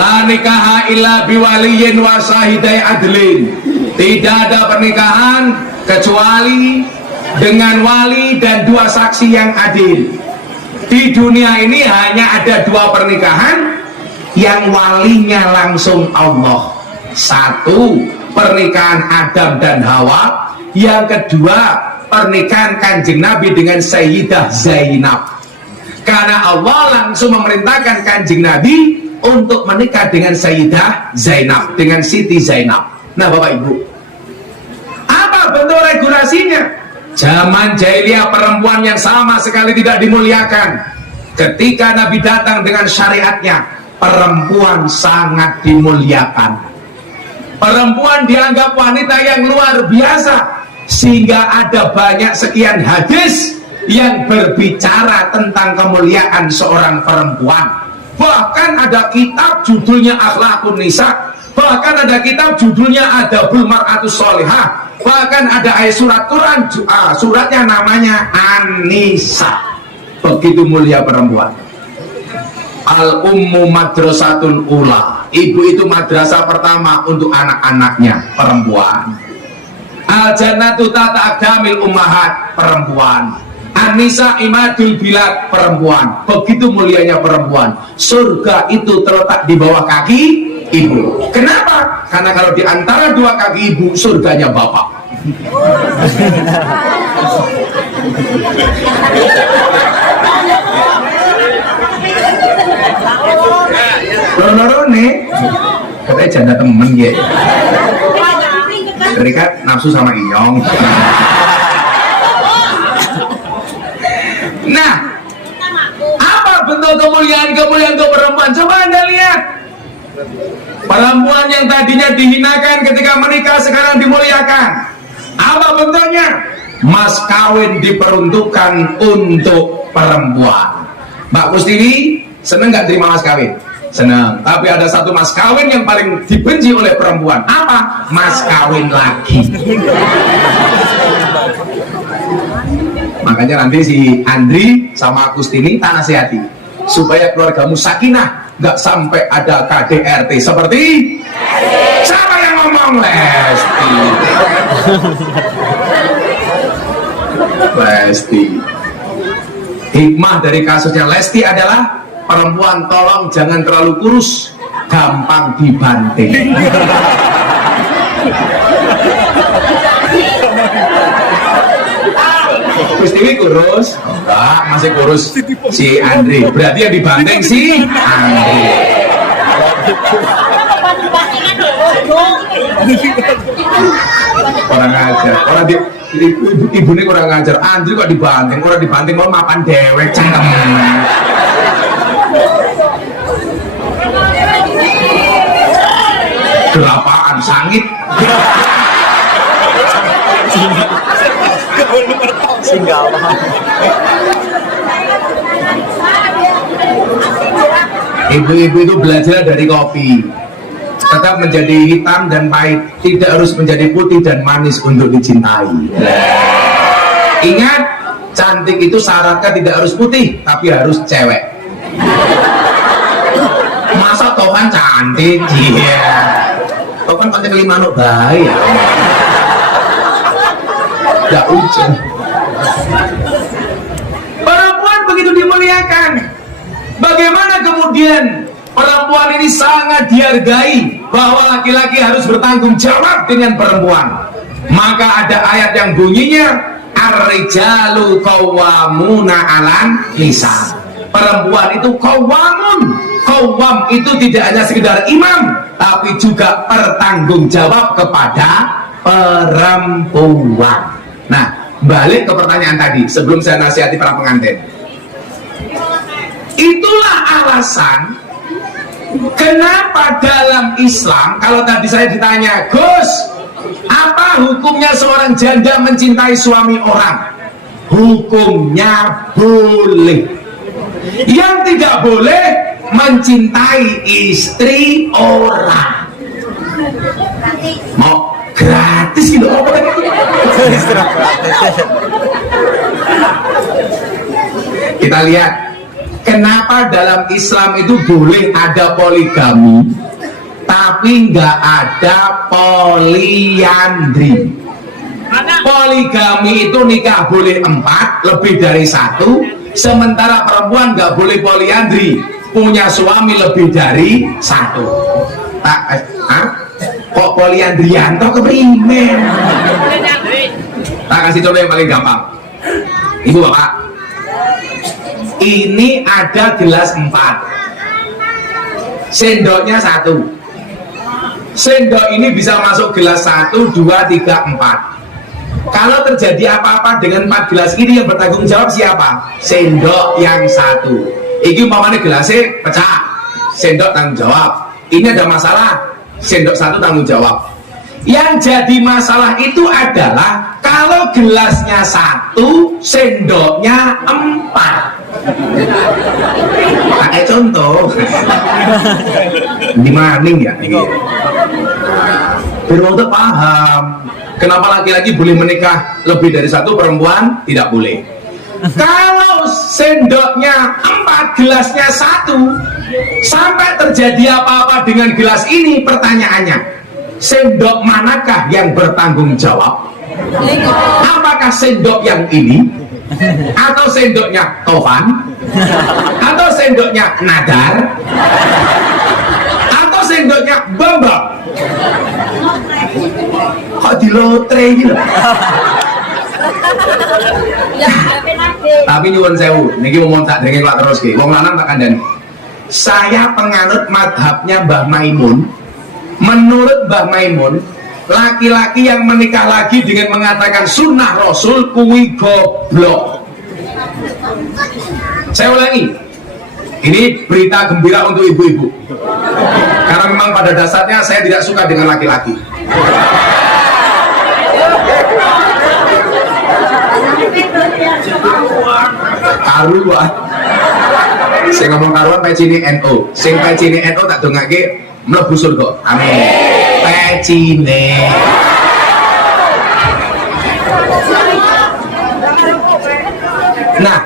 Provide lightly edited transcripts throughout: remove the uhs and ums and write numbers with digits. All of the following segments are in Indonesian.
La nikaha illa biwaliyin wa syahidai adlin. Tidak ada pernikahan kecuali dengan wali dan dua saksi yang adil. Di dunia ini hanya ada dua pernikahan yang walinya langsung Allah. Satu, pernikahan Adam dan Hawa. Yang kedua, pernikahan Kanjeng Nabi dengan Sayyidah Zainab. Karena Allah langsung memerintahkan Kanjeng Nabi untuk menikah dengan Sayyidah Zainab, dengan Siti Zainab. Nah Bapak Ibu, apa bentuk regulasinya? Zaman jahiliyah perempuan yang sama sekali tidak dimuliakan. Ketika Nabi datang dengan syariatnya, perempuan sangat dimuliakan. Perempuan dianggap wanita yang luar biasa, sehingga ada banyak sekian hadis yang berbicara tentang kemuliaan seorang perempuan. Bahkan ada kitab judulnya Akhlaqun Nisa, bahkan ada kitab judulnya Adabul Mar'atus Sholihah, bahkan ada ayat surat Quran, suratnya namanya An-Nisa. Begitu mulia perempuan. Al-Ummu Madrasatul Ula, ibu itu madrasah pertama untuk anak-anaknya, perempuan. Al-Jannatu Tata Aqdamil Ummahat, perempuan. An-Nisa Imadul Bilad, perempuan. Begitu mulianya perempuan. Surga itu terletak di bawah kaki ibu. Kenapa? Karena kalau di antara dua kaki ibu, surganya bapak. Loro-loro nih katanya janda temen ya. Terikat nafsu sama Inyong. Nah, apa bentuk kemuliaan ke perempuan? Coba Anda lihat. Perempuan yang tadinya dihinakan ketika menikah sekarang dimuliakan. Apa bentuknya? Mas kawin diperuntukkan untuk perempuan. Mbak Kustini seneng nggak terima mas kawin? Senang. Tapi ada satu mas kawin yang paling dibenci oleh perempuan. Apa? Mas kawin lagi. Makanya nanti si Andri sama Kustini tak nasihati supaya keluargamu sakinah, nggak sampai ada KDRT seperti siapa yang ngomong? Lesti. Lesti. Hikmah dari kasusnya Lesti adalah perempuan tolong jangan terlalu kurus, gampang dibanting. Kustini kurus? Enggak, masih kurus si Andri. Berarti yang dibanting si Andri. Kurang ajar. Orang ibu ini kurang ajar. Andri kok dibanting? Orang dibanting mau mapan dewek cangkem. Gerapaan sangit. Ibu-ibu itu belajar dari kopi, tetap menjadi hitam dan pahit, tidak harus menjadi putih dan manis untuk dicintai. Ingat, cantik itu syaratnya tidak harus putih, tapi harus cewek. Masa Tuhan cantik? Iya. Tuhan konten 5 anak bayi. Gak ujian. Perempuan begitu dimuliakan. Bagaimana kemudian perempuan ini sangat dihargai, bahwa laki-laki harus bertanggung jawab dengan perempuan. Maka ada ayat yang bunyinya ar-rijalu qawwamuna 'alan nisa. Perempuan itu qawwamun. Qawwam itu tidak hanya sekedar imam, tapi juga bertanggung jawab kepada perempuan. Nah, balik ke pertanyaan tadi sebelum saya nasihati para pengantin. Itulah alasan kenapa dalam Islam, kalau tadi saya ditanya, Gus, apa hukumnya seorang janda mencintai suami orang? Hukumnya boleh. Yang tidak boleh mencintai istri orang. Mau gratis gitu apa tadi? Kita lihat Kenapa dalam Islam itu boleh ada poligami tapi nggak ada poliandri? Poligami itu nikah boleh 4 lebih dari 1, sementara perempuan nggak boleh poliandri, punya suami lebih dari 1. Kok poliandrian toh keprimen? Tak kasih contoh yang paling gampang. Ibu bapak, ini ada gelas 4, sendoknya 1. Sendok ini bisa masuk gelas 1, 2, 3, 4. Kalau terjadi apa-apa dengan 4 gelas ini, yang bertanggung jawab siapa? Sendok yang 1. Ini umpamanya gelasnya pecah, sendok tanggung jawab. Ini ada masalah, sendok 1 tanggung jawab. Yang jadi masalah itu adalah kalau gelasnya 1, sendoknya 4. Pakai contoh. Di maning ya. Biar untuk paham. Kenapa laki-laki boleh menikah lebih dari 1, perempuan tidak boleh. Kalau sendoknya 4, gelasnya 1, sampai terjadi apa-apa dengan gelas ini, pertanyaannya, sendok manakah yang bertanggung jawab? Apakah sendok yang ini, atau sendoknya Tovan, atau sendoknya Nadar, atau sendoknya Bambang? Kok di lotre gitu? Tapi nyuwun sewu, niki ngomong tak denge Pak terus ki. Wong lanang tak kandhani. Saya penganut madhabnya Mbah Maimun. Menurut Mbah Maimun, laki-laki yang menikah lagi dengan mengatakan sunnah Rasul kuwi goblok. Saya ulangi, ini berita gembira untuk ibu-ibu, karena memang pada dasarnya saya tidak suka dengan laki-laki. Karuan, saya ngomong karuan pecine NO, sing pecine NO tak dongake mlebu surga. Amin. Pecine. Nah,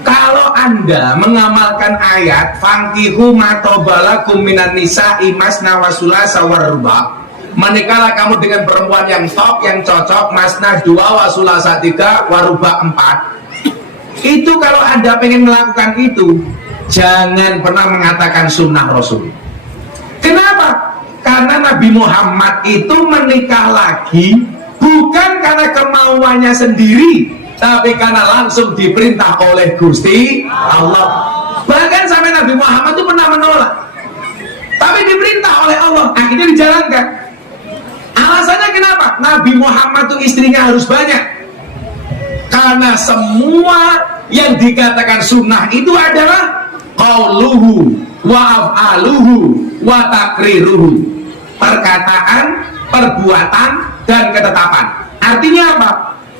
kalau Anda mengamalkan ayat fankihu matobalakum minan nisa'i masna wa sulasa warba, menikahlah kamu dengan perempuan yang top, yang cocok, masna 2 wa sulasa 3 waruba 4. Itu kalau Anda pengen melakukan itu, jangan pernah mengatakan sunnah Rasul. Kenapa? Karena Nabi Muhammad itu menikah lagi bukan karena kemauannya sendiri, tapi karena langsung diperintah oleh Gusti Allah. Bahkan sampai Nabi Muhammad itu pernah menolak, tapi diperintah oleh Allah, akhirnya dijalankan. Alasannya kenapa? Nabi Muhammad itu istrinya harus banyak. Karena semua yang dikatakan sunnah itu adalah qauluhu wa af'aluhu wa takriruhu, perkataan, perbuatan, dan ketetapan. Artinya apa?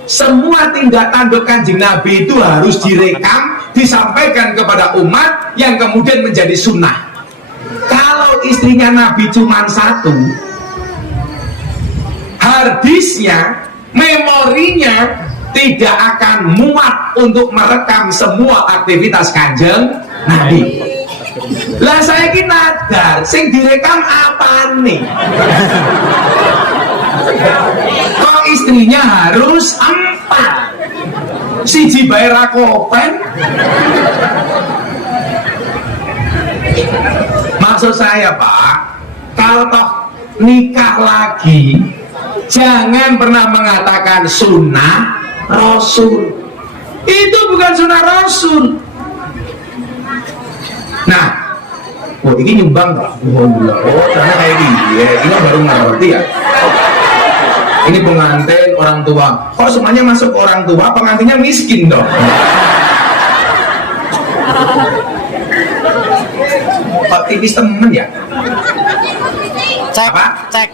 Semua tindak tanduk Kanjeng Nabi itu harus direkam, disampaikan kepada umat, yang kemudian menjadi sunnah. Kalau istrinya Nabi cuma 1, harddisknya, memorinya tidak akan muat untuk merekam semua aktivitas Kanjeng Nabi. Lah saya ini nadar, sing direkam apa nih? Kok istrinya harus 4? Siji bae ra kopen. Maksud saya Pak, kalau toh nikah lagi, jangan pernah mengatakan sunnah Rasul. Itu bukan sunnah Rasul. Nah, oh ini nyumbang Pak. Oh, karena kayak gini ya, ini baru ngerti ya. Ini pengantin orang tua. Kok semuanya masuk orang tua, pengantinnya miskin dong. Kok tipis temen ya? Cek, apa? cek.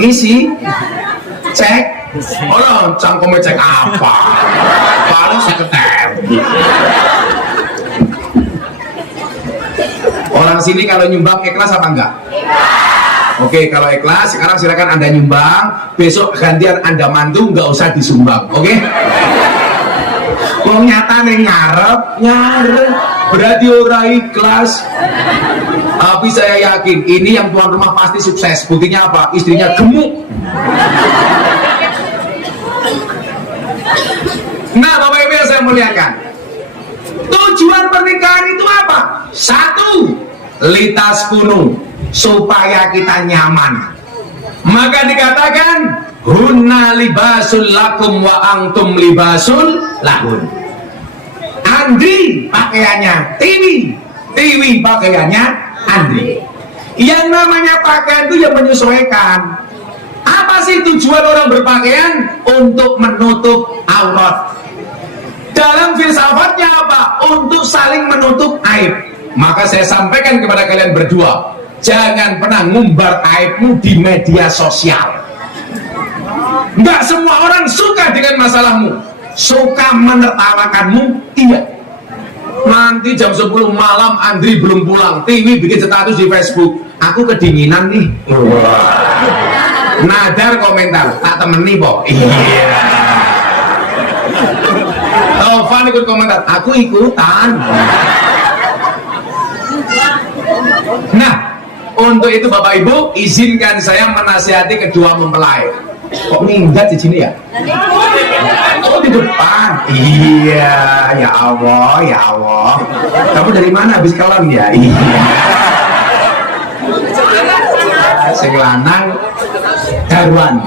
Ngisi? Cek? Oh, cangkomnya cek apa? Paling seketem. Orang sini kalau nyumbang ikhlas apa enggak? Oke, kalau ikhlas sekarang silakan Anda nyumbang. Besok gantian Anda mantu, nggak usah disumbang. Oke? Wong nyatane ngarep berarti ora ikhlas. Tapi saya yakin ini yang tuan rumah pasti sukses. Buktinya apa? Istrinya gemuk. Nah, Bapak Ibu yang saya muliakan, tujuan pernikahan itu apa? Satu, litas kuno, supaya kita nyaman. Maka dikatakan hunna libasul lakum wa antum libasul lahun. Andri pakaiannya Tiwi pakaiannya Andri. Yang namanya pakaian itu yang menyesuaikan. Apa sih tujuan orang berpakaian? Untuk menutup aurat. Dalam filsafatnya apa? Untuk saling menutup aib. Maka saya sampaikan kepada kalian berdua, jangan pernah ngumbar aibmu di media sosial. Nggak semua orang suka dengan masalahmu, suka menertawakanmu, iya. Nanti jam 10 malam Andri belum pulang, Tiwi bikin status di Facebook, aku kedinginan nih. Nadar komentar, tak temeni Bob. Iya. Taufan ikut komentar, aku ikutan. Nah, untuk itu Bapak Ibu, izinkan saya menasihati kedua mempelai. Kok minggat di sini ya? Oh, di depan. Iya, ya Allah. Kamu dari mana habis kalam ya? Iya. Sing lanang Darwan,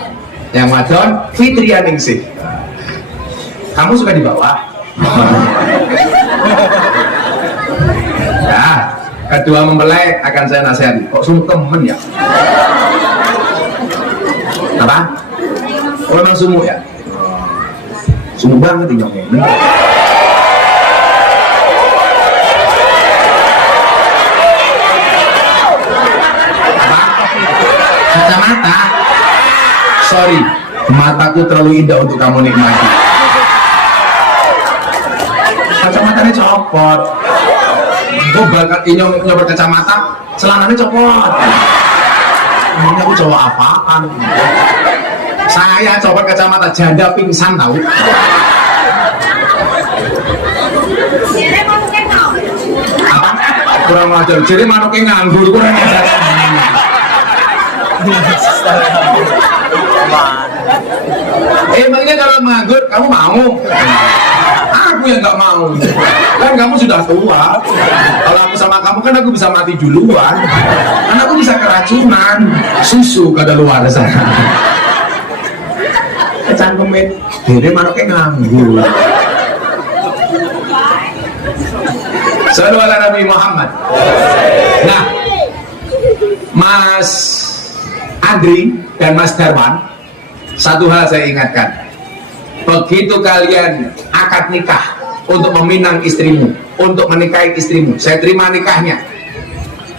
yang wadon Fitrianingsih. Kamu suka di bawah? Ya, kedua mempelai akan saya nasihati. Kok sungkemen ya? Apa? Oh, memang sumuk ya? Sumuk banget inyongnya ini. Apa? Kacamata? Sorry, mataku terlalu indah untuk kamu nikmati. Kacamatanya copot. Gue bakal inyong nyopot kacamata, celananya copot. Ini aku cowok apaan? Saya copot kacamata janda pingsan tahu. Apa? Kurang ajar. Jadi manuknya nganggur kurang ajar. Emangnya kalau nganggur kamu mau? Aku yang nggak mau. Kan kamu sudah tua. Kalau aku sama kamu kan aku bisa mati duluan. Kan aku bisa keracunan susu kadaluarsa sana. Kecangkemin diri manuknya nganggur. Sallu ala Nabi Muhammad. Nah, Mas Andri dan Mas Darwan, satu hal saya ingatkan. Begitu kalian akad nikah untuk meminang istrimu, untuk menikahi istrimu, saya terima nikahnya.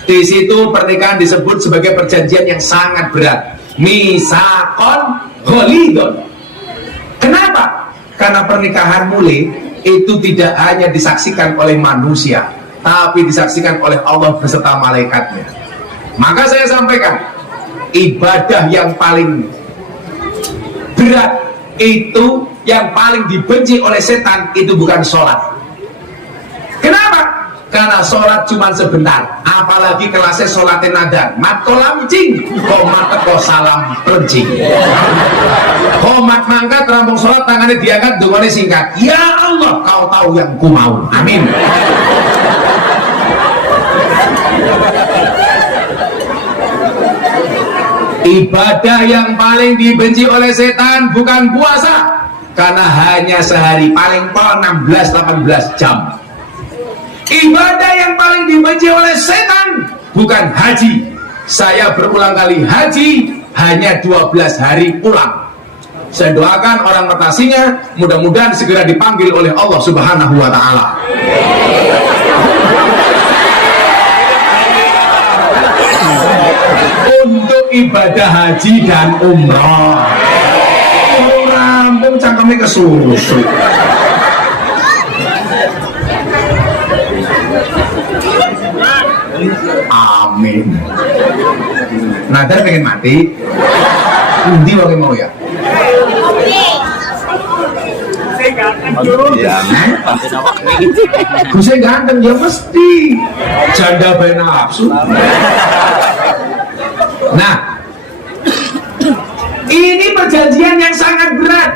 Di situ pernikahan disebut sebagai perjanjian yang sangat berat. Misakon ghalidon. Kenapa? Karena pernikahan mulai itu tidak hanya disaksikan oleh manusia, tapi disaksikan oleh Allah beserta malaikatnya. Maka saya sampaikan, ibadah yang paling berat itu, yang paling dibenci oleh setan itu bukan sholat. Kenapa? Karena sholat cuma sebentar, apalagi kelasnya sholatnya nadar mat kolam cing komat teko salam pencing komat mangkat rampung sholat tangannya diangkat dungane singkat, ya Allah kau tahu yang ku mau, amin. Ibadah yang paling dibenci oleh setan bukan puasa, karena hanya sehari, paling 16-18 jam. Ibadah yang paling dibenci oleh setan bukan haji. Saya berulang kali, haji hanya 12 hari pulang. Saya doakan orang metasinya mudah-mudahan segera dipanggil oleh Allah Subhanahu wa Ta'ala. Untuk ibadah haji dan umrah, rampung cangkemnya kesusu. Amin. Nadar pengen mati, undi wong mau ya. Gusnya ganteng ya mesti janda bayi nafsu. Nah, ini perjanjian yang sangat berat.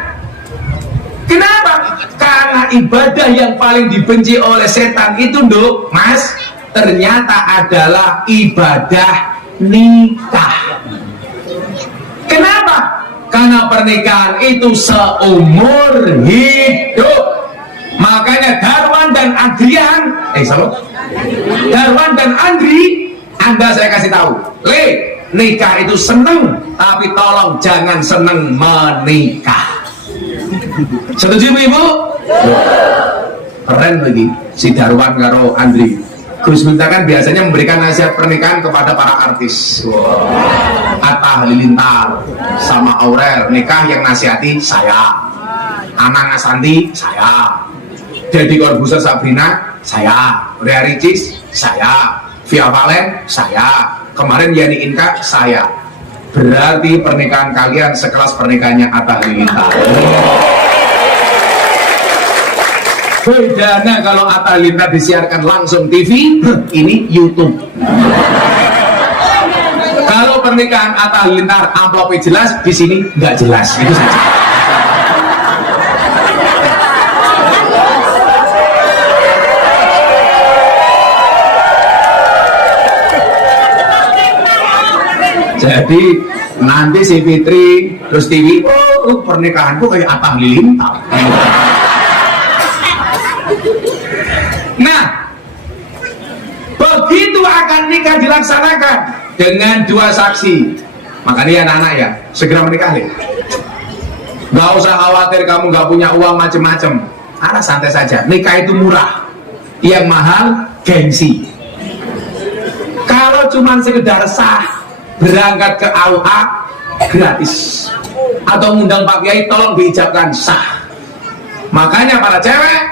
Kenapa? Karena ibadah yang paling dibenci oleh setan itu, Nduk, Mas, ternyata adalah ibadah nikah. Kenapa? Karena pernikahan itu seumur hidup. Makanya Darwan dan Adrian, Darwan dan Andri, Anda saya kasih tahu, nikah itu seneng, tapi tolong jangan seneng menikah. Setuju Ibu? Keren lagi si Darwan karo Andri. Gus Miftah kan biasanya memberikan nasihat pernikahan kepada para artis. Atta Halilintar sama Aurel nikah, yang nasihati saya. Anang Asanti saya. Deddy Corbuzier Sabrina saya. Ria Ricis saya. Via Valen saya. Kemarin Yani Inka saya. Berarti pernikahan kalian sekelas pernikahannya Atta Halilintar. Bedanya kalau Atta Halilintar disiarkan langsung TV, ini YouTube. Kalau pernikahan Atta Halilintar amplopnya jelas, di sini nggak jelas, itu saja. Jadi nanti si Fitri terus TV, oh pernikahanku kayak Atta Halilintar. Nah, begitu akan nikah dilaksanakan dengan dua saksi. Makanya ya anak-anak ya, segera menikah deh. Gak usah khawatir kamu gak punya uang macem-macem. Anak santai saja, nikah itu murah. Yang mahal, gengsi. Kalau cuma sekedar sah, berangkat ke AUA, gratis. Atau ngundang Pak Kiai, tolong diijabkan sah. Makanya para cewek,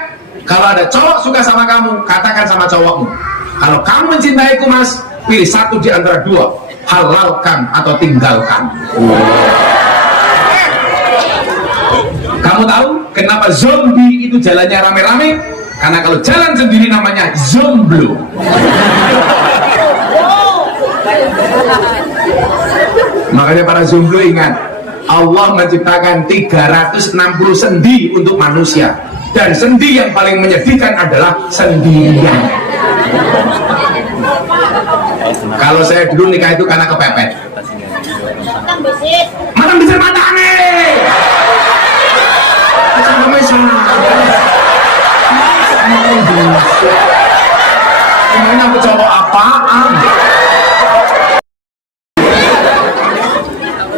kalau ada cowok suka sama kamu, katakan sama cowokmu, kalau kamu mencintaiku Mas, pilih satu di antara dua, halalkan atau tinggalkan. Kamu tahu kenapa zombie itu jalannya rame-rame? Karena kalau jalan sendiri namanya zomblo. Makanya para zomblo ingat, Allah menciptakan 360 sendi untuk manusia. Dan sendi yang paling menyedihkan adalah sendirian. Kalau saya dulu nikah itu karena kepepet. Matang bisa matangnya. Sampai sana. Ini aku cowok apaan?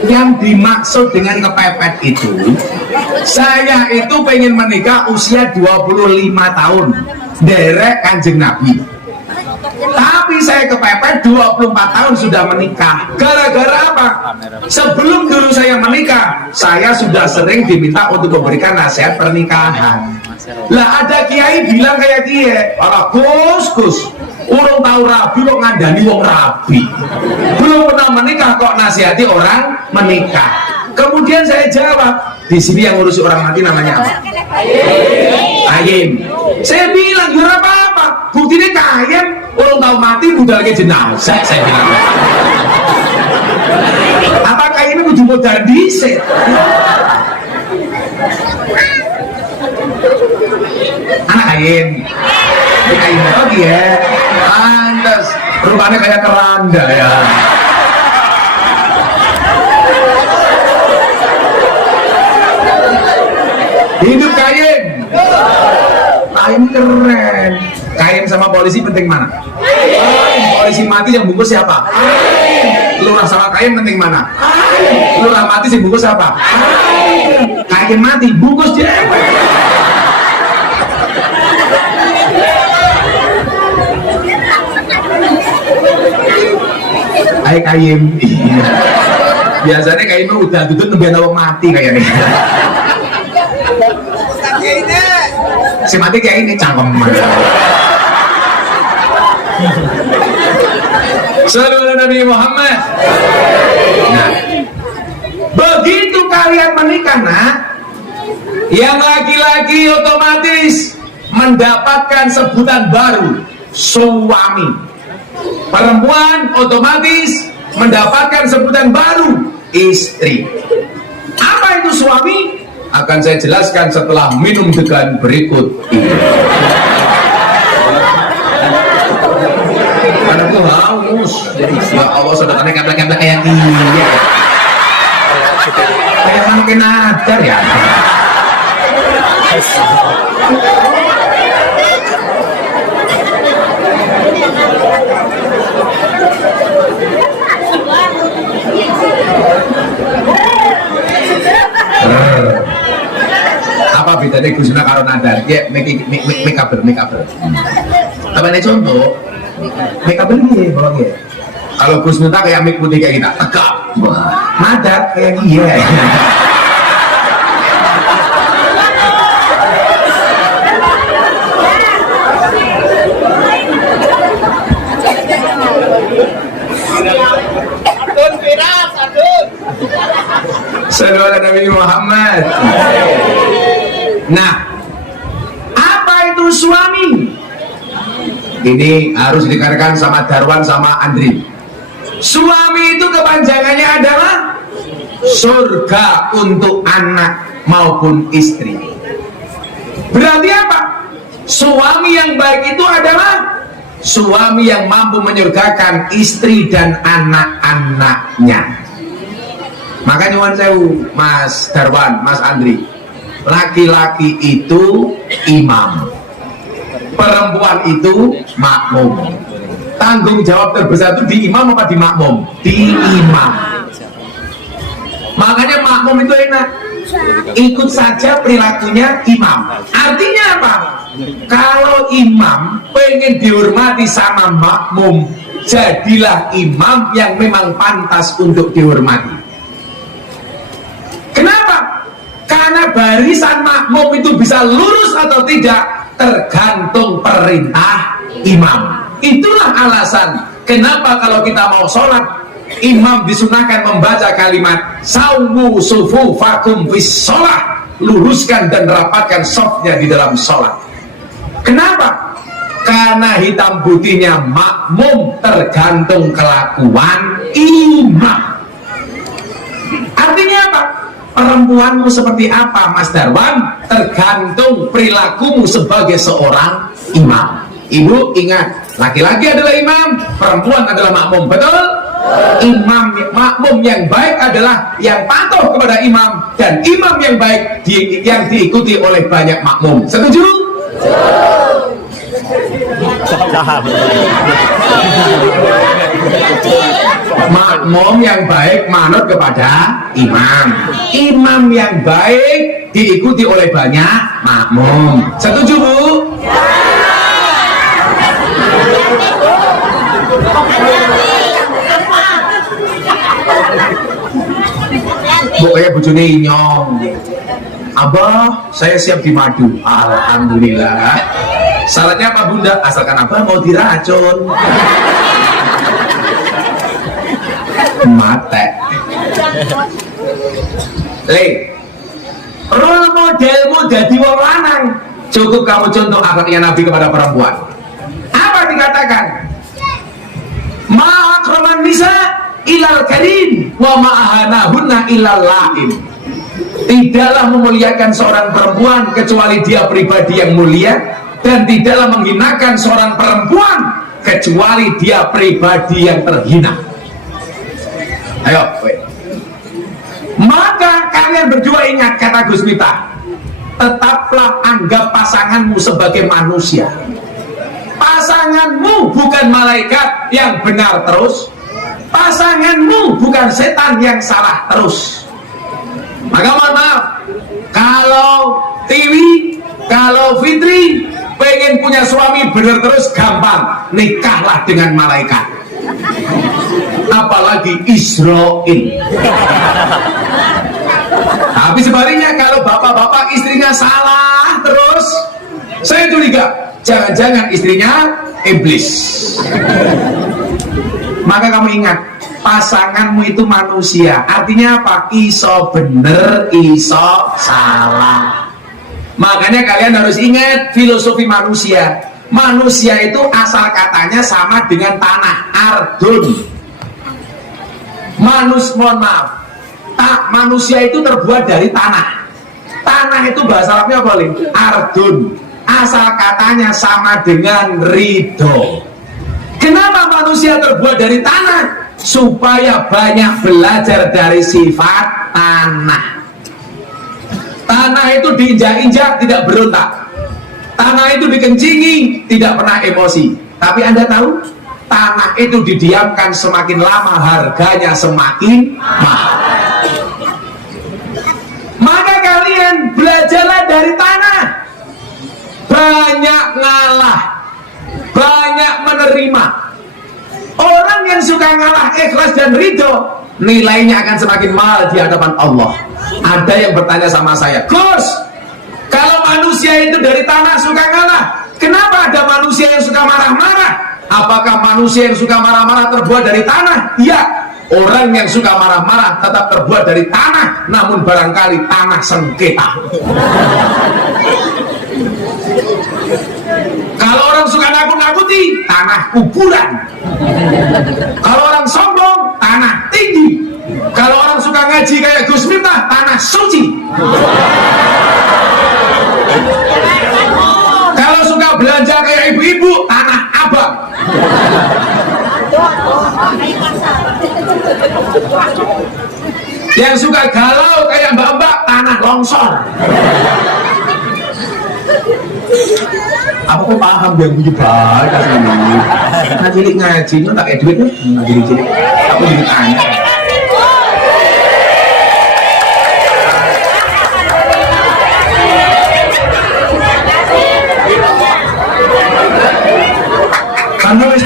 Yang dimaksud dengan kepepet itu, saya itu pengen menikah usia 25 tahun, derek Kanjeng Nabi. Tapi saya kepepet 24 tahun sudah menikah. Gara-gara apa? Sebelum dulu saya menikah, saya sudah sering diminta untuk memberikan nasihat pernikahan. Lah ada kiai bilang kayak dia, "Para Gus, urung tahu rabi kok ngandani wong rabi. Belum pernah menikah kok nasihati orang menikah." Kemudian saya jawab, di sini yang ngurusi orang mati namanya apa? Kayem. Saya bilang, "Ya apa-apa, buktinya kayem, urung tahu mati udah lagi jenazah." Saya bilang, "Apa kayem kudu modal dhisik?" Anak kayem. Kayem lagi ya. Pantes, rupanya kayak keranda ya. Hidup Kayem. Kayem keren. Kayem sama polisi penting mana? Polisi mati yang bungkus siapa? Lurah sama Kayem penting mana? Lurah mati yang bungkus siapa? Kayem mati bungkus dia. Hai Kayem. Biasanya Kayem udah duduk nembe wong mati kayaknya. Si mati kayak ini cangkem. Sallallahu Nabi Muhammad. Nah, begitu kalian menikah, nak, Yang laki-laki otomatis mendapatkan sebutan baru, suami. Perempuan otomatis mendapatkan sebutan baru, istri. Apa itu suami? Akan saya jelaskan setelah minum degan berikut ini. Anakku haus. Ya Allah, saudaranya kata-kata kayak dia. Kayak makin ajar ya. Apa bedanya Gusna karo Nadar? Ya, make up. Apa ini contoh? Make up ini ya. Kalau Gus Miftah kayak mic putih kayak kita, tegap. Nadar kayak dia. Sallallahu Nabi Muhammad. Nah, apa itu suami? Ini harus dikatakan sama Darwan sama Andri. Suami itu kepanjangannya adalah surga untuk anak maupun istri. Berarti apa? Suami yang baik itu adalah suami yang mampu menyurgakan istri dan anak-anaknya. Makanya nyuwun sewu Mas Darwan, Mas Andri, laki-laki itu imam, perempuan itu makmum. Tanggung jawab terbesar itu di imam apa di makmum? Di imam. Makanya makmum itu enak, ikut saja perilakunya imam. Artinya apa? Kalau imam pengen dihormati sama makmum, jadilah imam yang memang pantas untuk dihormati. Kenapa? Karena barisan makmum itu bisa lurus atau tidak tergantung perintah imam. Itulah alasan kenapa kalau kita mau sholat, imam disunahkan membaca kalimat saumu sufufakum fis sholat, luruskan dan rapatkan shofnya di dalam sholat. Kenapa? Karena hitam putihnya makmum tergantung kelakuan imam. Artinya apa? Perempuanmu seperti apa, Mas Darwan, tergantung perilakumu sebagai seorang imam. Ibu ingat, laki-laki adalah imam, perempuan adalah makmum, betul? Imam, makmum yang baik adalah yang patuh kepada imam, dan imam yang baik yang diikuti oleh banyak makmum. Setuju? Makmum yang baik manut kepada imam, imam yang baik diikuti oleh banyak makmum. Setuju, Bu? Bu kayak bojone inyong. Abah, saya siap dimadu. Alhamdulillah. Syaratnya apa, Bunda? Asalkan Abah mau diracun. Mate. Role modelmu jadi wong lanang. Cukup kamu contoh akhlaknya Nabi kepada perempuan. Apa dikatakan? Ma'akraman nisa ilal karim wa ma'ahanahunna ilal la'im. Tidaklah memuliakan seorang perempuan kecuali dia pribadi yang mulia, dan tidaklah menghinakan seorang perempuan kecuali dia pribadi yang terhina. Ayo, maka kalian berdua ingat kata Gus Miftah, tetaplah anggap pasanganmu sebagai manusia. Pasanganmu bukan malaikat yang benar terus, pasanganmu bukan setan yang salah terus. Maka mohon maaf, kalau Tiwi, kalau Fitri pengen punya suami benar terus, gampang, nikahlah dengan malaikat. Apalagi Israel. Tapi sebaliknya kalau bapak-bapak istrinya salah terus, saya curiga jangan-jangan istrinya iblis. Maka kamu ingat, pasanganmu itu manusia. Artinya apa? Iso bener, iso salah. Makanya kalian harus ingat filosofi manusia. Manusia itu asal katanya sama dengan tanah, ardun. Mohon maaf, manusia itu terbuat dari tanah. Tanah itu bahasa Arabnya apa, Lin? Ardun. Asal katanya sama dengan ridho. Kenapa manusia terbuat dari tanah? Supaya banyak belajar dari sifat tanah. Tanah itu diinjak-injak tidak berontak. Tanah itu dikencingi tidak pernah emosi. Tapi Anda tahu, tanah itu didiamkan semakin lama harganya semakin mahal. Maka kalian belajarlah dari tanah. Banyak ngalah, banyak menerima. Orang yang suka ngalah, ikhlas dan ridho, nilainya akan semakin mahal di hadapan Allah. Ada yang bertanya sama saya, Gus, kalau manusia itu dari tanah suka ngalah, kenapa ada manusia yang suka marah-marah? Apakah manusia yang suka marah-marah terbuat dari tanah? Iya, orang yang suka marah-marah tetap terbuat dari tanah, namun barangkali tanah sengketa. Kalau orang suka nakut-nakuti, tanah kuburan. Kalau orang sombong, tanah tinggi. Kalau orang suka ngaji kayak Gus Miftah, tanah suci. Kalau suka belanja kayak ibu-ibu, tanah abang. Yang suka galau kayak mbak-mbak, tanah longsor. Aku kok paham yang bunyi banyak ini. Nah cilik ngaji, itu tak kayak duit nih. Cilik-cilik, aku jadi tanya. Karena wis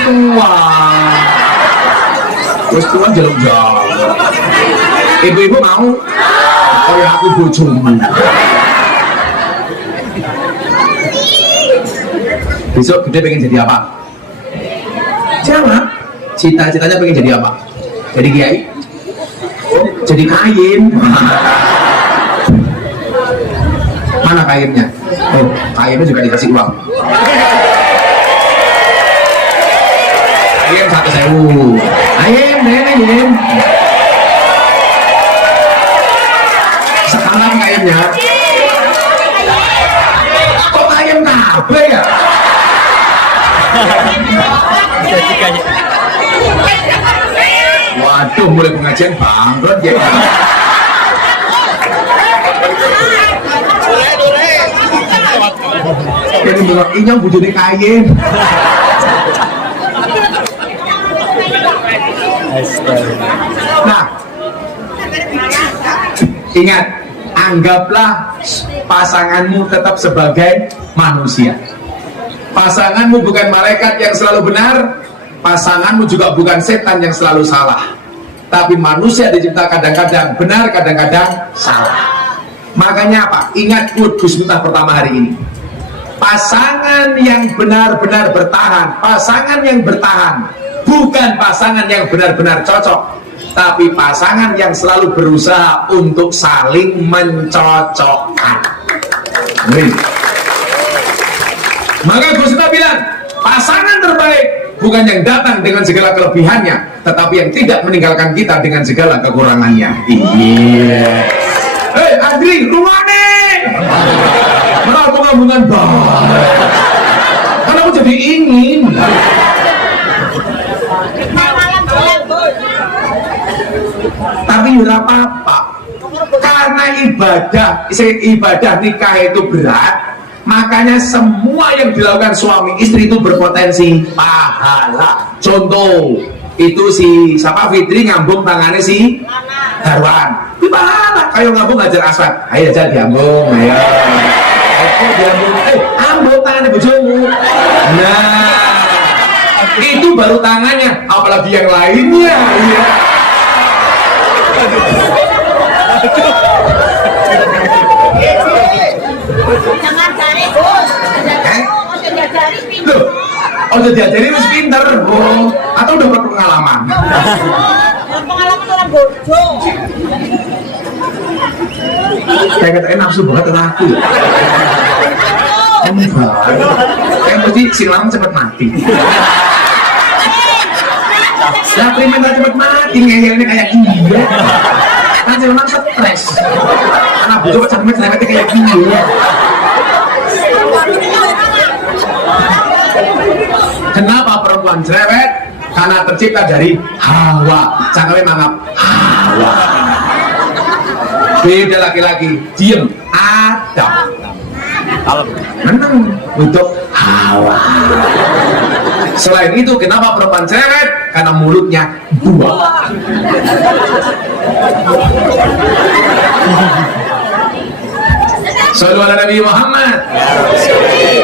tua jaluk-jaluk. Ibu-ibu mau? Oh ya aku bojomu. Besok gede pengen jadi apa? Jawab. Cita-citanya pengen jadi apa? Jadi kiai? Jadi kain? Mana kainnya? Oh, kainnya juga dikasih uang. Ayam 1.000. Ayam. Sekarang kainnya. Kok ayam kabeh ya? Waduh, mulai pengajian bangkrut ya. Jadi bilang inyong bujuni kain. Nah, ingat, anggaplah pasanganmu tetap sebagai manusia. Pasanganmu bukan malaikat yang selalu benar, pasanganmu juga bukan setan yang selalu salah. Tapi manusia dicipta kadang-kadang benar, kadang-kadang salah. Makanya apa? Ingat quote Gus Miftah pertama hari ini. Pasangan yang benar-benar bertahan, pasangan yang bertahan, bukan pasangan yang benar-benar cocok, tapi pasangan yang selalu berusaha untuk saling mencocokkan. Maka Gus Miftah bilang, pasangan terbaik bukan yang datang dengan segala kelebihannya, tetapi yang tidak meninggalkan kita dengan segala kekurangannya. Iya. Hei Andri, rumah nih. Kenapa ngambungan banget? Karena aku jadi ingin. Tapi ya apa-apa. Karena ibadah nikah itu berat, makanya semua yang dilakukan suami istri itu berpotensi pahala. Contoh, itu si siapa Fitri ngambung tangannya si Darwan. Itu pahala. Kayak ngambung ngajar Aswad. Ayo aja diambung, ayo. Diambung. Ambung tangannya bojomu. Nah, itu baru tangannya, apalagi yang lainnya. Ya. Jangan cari bos. Loh, udah diajari harus pinter, atau udah berpengalaman? Pengalaman orang bodoh. Saya katakan nafsu banget aku. enggak. Yang mesti silang cepet mati. Lah primen cepet mati ngeyelnya kayak gini. Kan silang stres. Karena butuh cepet mati kayak gini. Kenapa perempuan cerewet? Karena tercipta dari Hawa. Cakapnya mangap Hawa. Beda laki-laki, diem, Adam. Menang untuk Hawa. Selain itu, kenapa perempuan cerewet? Karena mulutnya dua. Sallu ala Nabi Muhammad.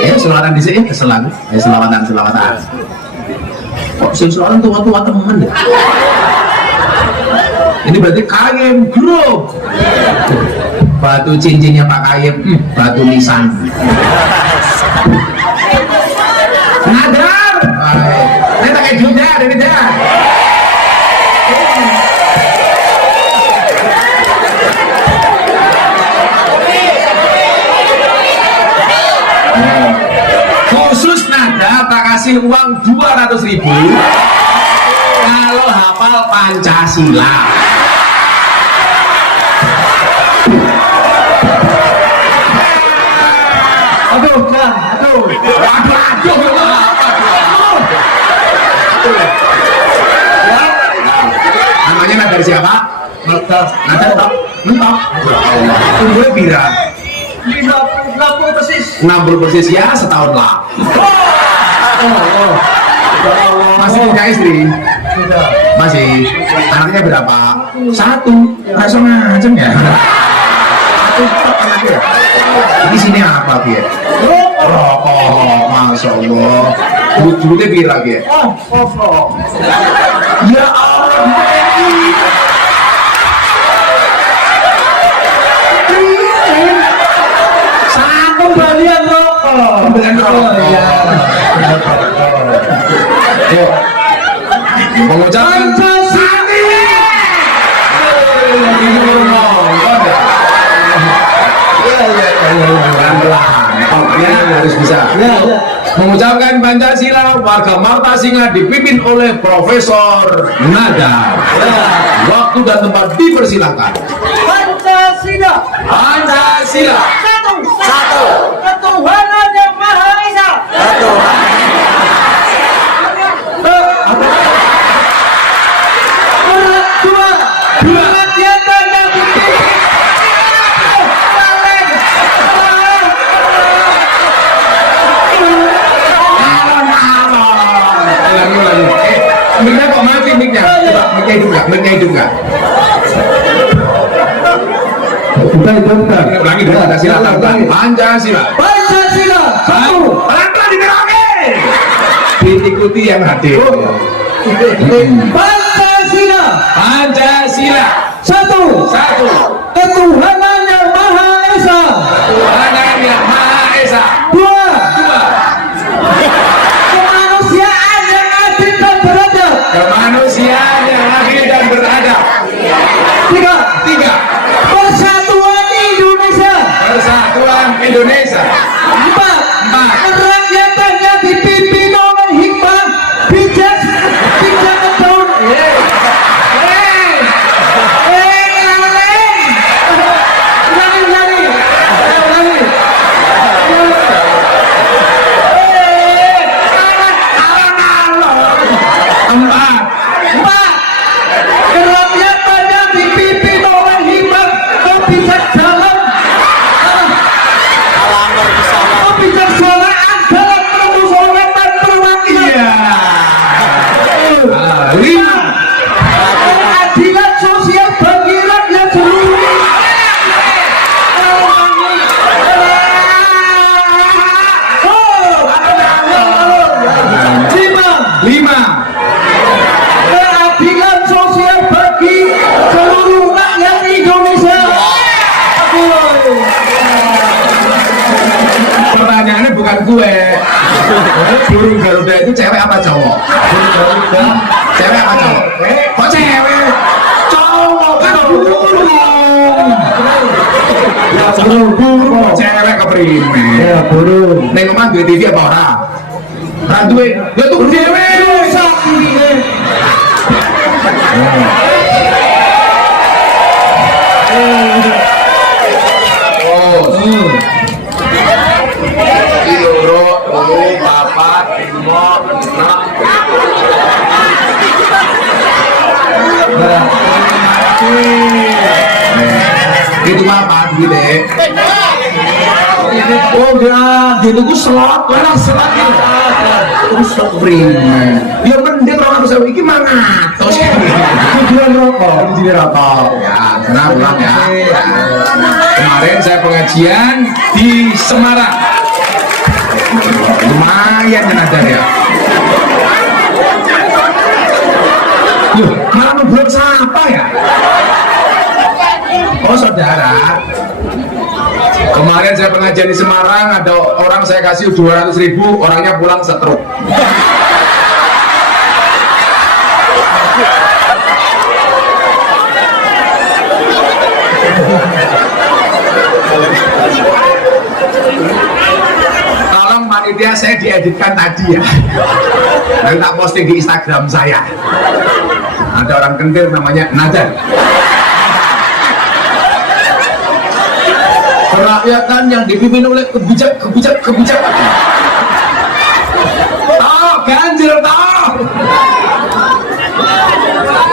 Ya, selawatan di sini, selawatan. Kok selawatan tua-tua temen ya? Ini berarti Kayem Group. Batu cincinnya Pak Kayem, batu nisan. Nadar. Ini tak kayak juga, ini dah. Khusus Nada tak kasih uang 200.000 kalau hafal Pancasila. Namanya Nada dari siapa? Nada mentok. Umurnya pira? 60 persis ya, setahun lah. Masih punya istri? Masih. Anaknya berapa? 1. Langsung macam ya. 1 anaknya. Di sini apa dia? Rokok, masya Allah. Duitnya pira dia? Ya Allah. Pembelian rokok. Ya. Mengucapkan harus bisa. Mengucapkan Pancasila, warga Marta Singa dipimpin oleh Profesor Nada. Waktu dan tempat dipersilakan. Pancasila. Pancasila. Satu. Ketuhanan yang Maha Esa. Dua. Kerakyatan yang Miknya kok mati miknya? Coba miknya hidup nggak? Udah. Ulangi dulu, Pancasila. Pancasila. Satu. Pelan-pelan diterangin. Diikuti yang hadir. Pancasila. Satu. Ketuhanan yang Maha Esa. Ketuhanan yang Maha Esa. Dua. Kemanusiaan yang adil dan beradab. Tiga. Persatuan Indonesia. 4. Kerakyatan yang dipimpin oleh hikmah, bijak tahun. Kerakyatan yang dipimpin oleh hikmah, bijak jalan. Kebijaksanaan dalam permusyawaratan perwakilan. 5. Keadilan sosial bagi rakyat seluruh. 5. Keadilan sosial bagi seluruh rakyat Indonesia. Pertanyaannya bukan gue. Burung Garuda itu cewek apa cowok? Burung Garuda cewek apa cowok? Kok cewek? Cowok kan burung. Ya burung. Cewek keprimen. Ya burung. Neng omah duwe TV apa ora? Ora duwe, ya tuku dhewe. Rusak ini. Loro, papat, lima, enam. Itu apa gitu deh? Oh dia tuh selot, orang selot ya. Terus spring. Ya mending orang bisa iki mangatos. Tujuan rokok, tujuan rokok. Ya, tenang ulang ya. Kemarin saya pengajian di Semarang. Lumayan kan ada ya. Loh, malah membuat siapa ya? Oh saudara, kemarin saya pengajian di Semarang, ada orang saya kasih 200.000, orangnya pulang stroke. Tolong panitia, saya dieditkan tadi ya. Nanti tak posting di Instagram saya. Ada orang kentir namanya Nadan. Kerakyatan yang dipimpin oleh kebijak. Oh, ganjil toh.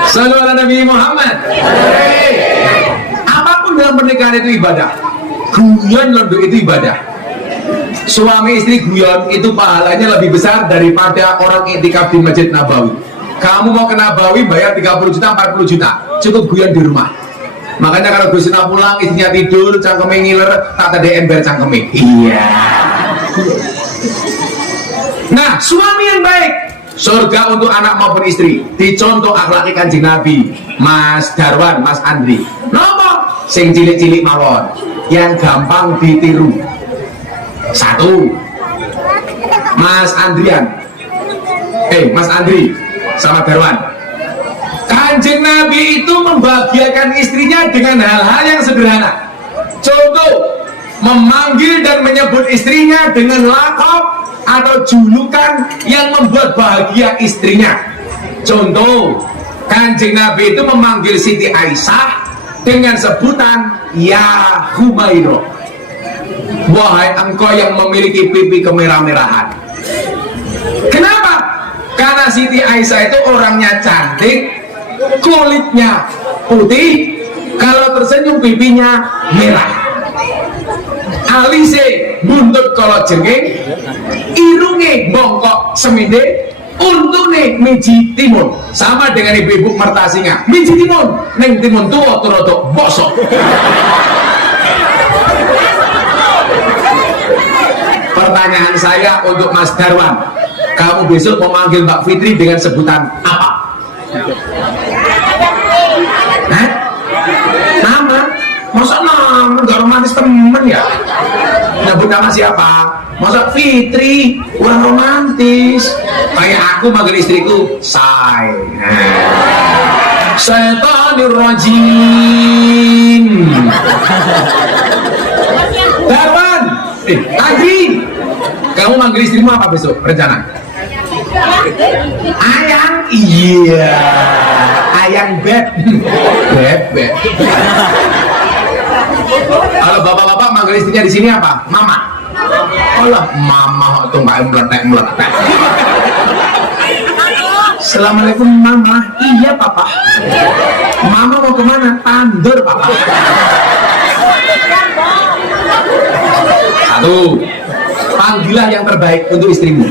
Sallu ala Nabi Muhammad. Apapun dalam pernikahan itu ibadah. Guyon londo itu ibadah. Suami istri guyon itu pahalanya lebih besar daripada orang iktikaf di Masjid Nabawi. Kamu mau ke Nabawi bayar 30 juta, 40 juta, cukup guyon di rumah. Makanya kalau Gus Sina pulang, istrinya tidur, cangkeme ngiler, tak ada ember cangkeme. Iya. Nah, suami yang baik, surga untuk anak maupun istri. Dicontoh akhlaki Kanjeng Nabi, Mas Darwan, Mas Andri. Nopo? Sing cilik-cilik mawon, yang gampang ditiru. Satu, Mas Andrian. Mas Andri sama Darwan. Kanjeng Nabi itu membahagiakan istrinya dengan hal-hal yang sederhana. Contoh, memanggil dan menyebut istrinya dengan lakop atau julukan yang membuat bahagia istrinya. Contoh, Kanjeng Nabi itu memanggil Siti Aisyah dengan sebutan Ya Humairo. Wahai engkau yang memiliki pipi kemerah-merahan. Kenapa? Karena Siti Aisyah itu orangnya cantik, kulitnya putih, kalau tersenyum pipinya merah. Alise buntut kalau jengking, irunge bongkok seminde, untune miji timun. Sama dengan ibu-ibu mertasinga, miji timun, neng timun tua turotok bosok. Pertanyaan saya untuk Mas Darwan, kamu besok memanggil Mbak Fitri dengan sebutan apa? Nama? Masa nama gak romantis temen ya? Nyebut nama siapa? Masa Fitri? Kurang romantis. Kayak aku manggil istriku Say. Syaitanir rajim. Darwan, Andri, kamu manggil istrimu apa besok? Rencana? Ayang, iya, ayang beb, beb. Kalau bapak-bapak manggil istrinya di sini apa? Mama. Oh lah, mama tuh nggak meletek. Assalamualaikum mama. Iya papa. Mama mau kemana? Tandur papa. Satu, panggilan yang terbaik untuk istrimu.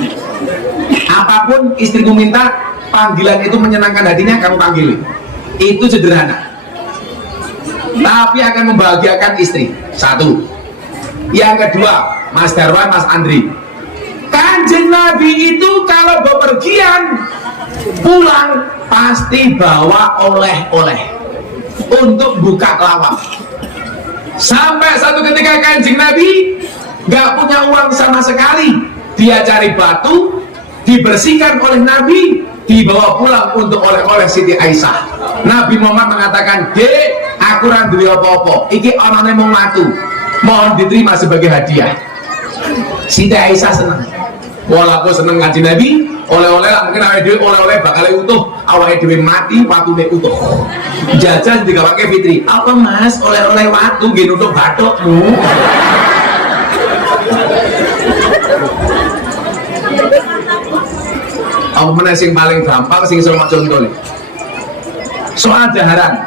Apapun istrimu minta, panggilan itu menyenangkan hatinya, kamu panggil. Itu sederhana, tapi akan membahagiakan istri. Satu. Yang kedua, Mas Darwan, Mas Andri, Kanjeng Nabi itu kalau bepergian pulang pasti bawa oleh-oleh untuk buka lawang. Sampai satu ketika Kanjeng Nabi gak punya uang sama sekali, dia cari batu, dibersihkan oleh Nabi, dibawa pulang untuk oleh-oleh Siti Aisyah. Nabi Muhammad mengatakan, "Dek, aku randuwe apa-apa, iki anane mung watu, mohon diterima sebagai hadiah." Siti Aisyah seneng. Walaupun seneng ngaji Nabi, oleh-oleh lah mungkin awake dhewe oleh-oleh bakal utuh, awake dhewe mati watune utuh. Jajan digawake Fitri. Apa Mas, oleh-oleh watu nggih nutup bathukmu. Apa meneh sing paling gampang sing iso contoh. Soal daharan.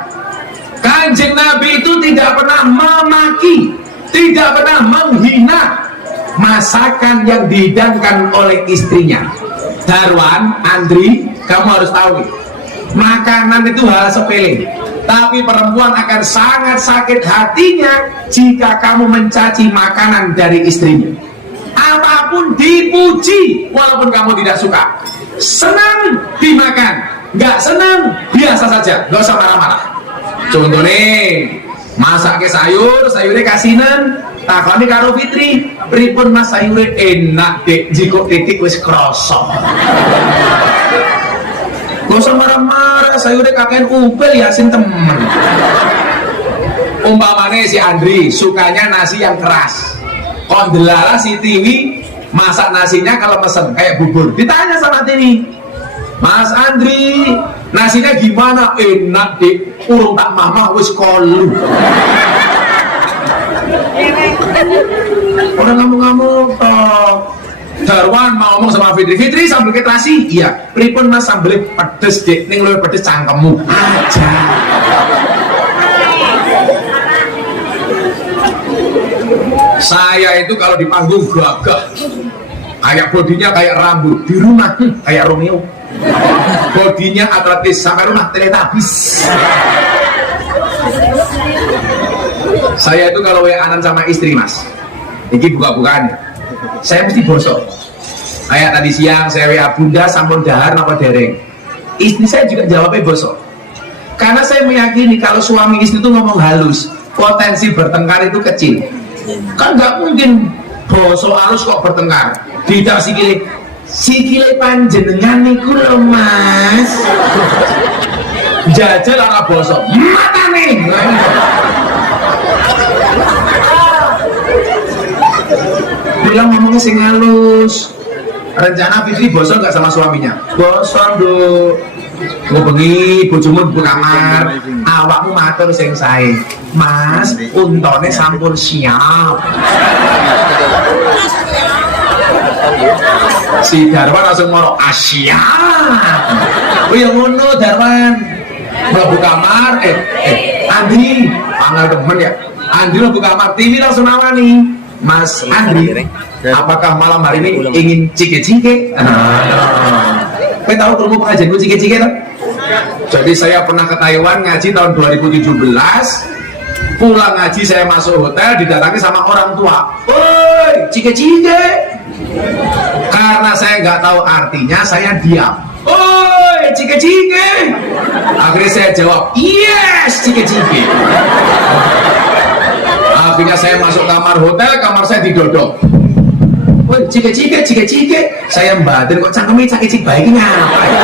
Kanjeng Nabi itu tidak pernah memaki, tidak pernah menghina masakan yang dihidangkan oleh istrinya. Darwan, Andri, kamu harus tahu nih, makanan itu hal sepele, tapi perempuan akan sangat sakit hatinya jika kamu mencaci makanan dari istrinya. Apapun dipuji walaupun kamu tidak suka. Senang dimakan, nggak senang biasa saja, nggak usah marah-marah. Contoh nih, masak ke sayurnya kasinan, takoni karo Fitri, pripun Mas sayure enak dek, jiko titik wis krosok. Gak usah marah-marah, sayurnya kakean upel yasin temen. Umpamanya si Andri sukanya nasi yang keras, kondelala si Tiwi masak nasinya kalau pesen kayak bubur, ditanya sama Tiwi, Mas Andri nasinya gimana? Enak dek, urung tak mama wis kolu. Orang ngamuk-ngamuk toh. Darwan mau ngomong sama Fitri, Fitri sambel ke terasi, iya. Pripun Mas sambel pedes dek, ning luwih pedes cangkemmu aja. Saya itu kalau di panggung gagah, kayak bodinya kayak rambut, di rumah kayak Romeo. Bodinya atletis sampai rumah Teletubbies. Saya itu kalau WA-an sama istri Mas, ini buka-bukaan, saya mesti bosok. Kayak tadi siang saya WA Bunda sampun dahar apa dereng, istri saya juga jawabnya bosok. Karena saya meyakini kalau suami istri itu ngomong halus, potensi bertengkar itu kecil. Kan nggak mungkin bosok halus kok bertengkar. Tidak sikile panjenengan niku lho Mas. Jajal ala bosok mata nih. Bilang ngomongnya sing halus. Rencana Fitri bosok nggak sama suaminya? Bosok do. Gue bengi bojomu di kamar, awakmu matur sing sae. Mas, untone sampun siap. Si Darwan langsung ngomong Asia. Oh yang ngono Darwan mlebu kamar, Andri, pangal temen ya. Andri mlebu kamar, TV langsung nawani, Mas Andri, apakah malam hari ini ingin cike-cike? Kau tahu kerumuh pengajian gue cike-cike kan? Jadi saya pernah ke Taiwan ngaji tahun 2017. Pulang ngaji saya masuk hotel, didatangi sama orang tua. Woi, cike-cike. Karena saya nggak tahu artinya, saya diam. Woi, cike-cike. Akhirnya saya jawab, yes, cike-cike. Akhirnya saya masuk kamar hotel, kamar saya didodok. Woi, cike-cike, cike-cike. Saya mbatin kok cangkemnya cike-cike baik ngapa ya?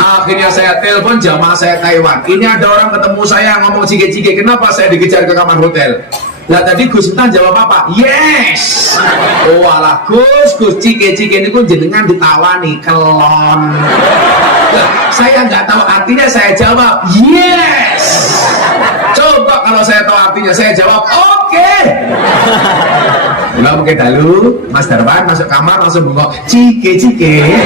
Akhirnya saya telepon jamaah saya Taiwan. Ini ada orang ketemu saya ngomong cike-cike. Kenapa saya dikejar ke kamar hotel? Lah tadi Gus Miftah jawab apa? Yes. Oh alah Gus cike-cike ini pun jenengan ditawani kelon. Lah, saya nggak tahu artinya, saya jawab yes. Coba kalau saya tahu artinya, saya jawab oke. Udah mungkin dulu Mas Darwan masuk kamar langsung bengok cike-cike.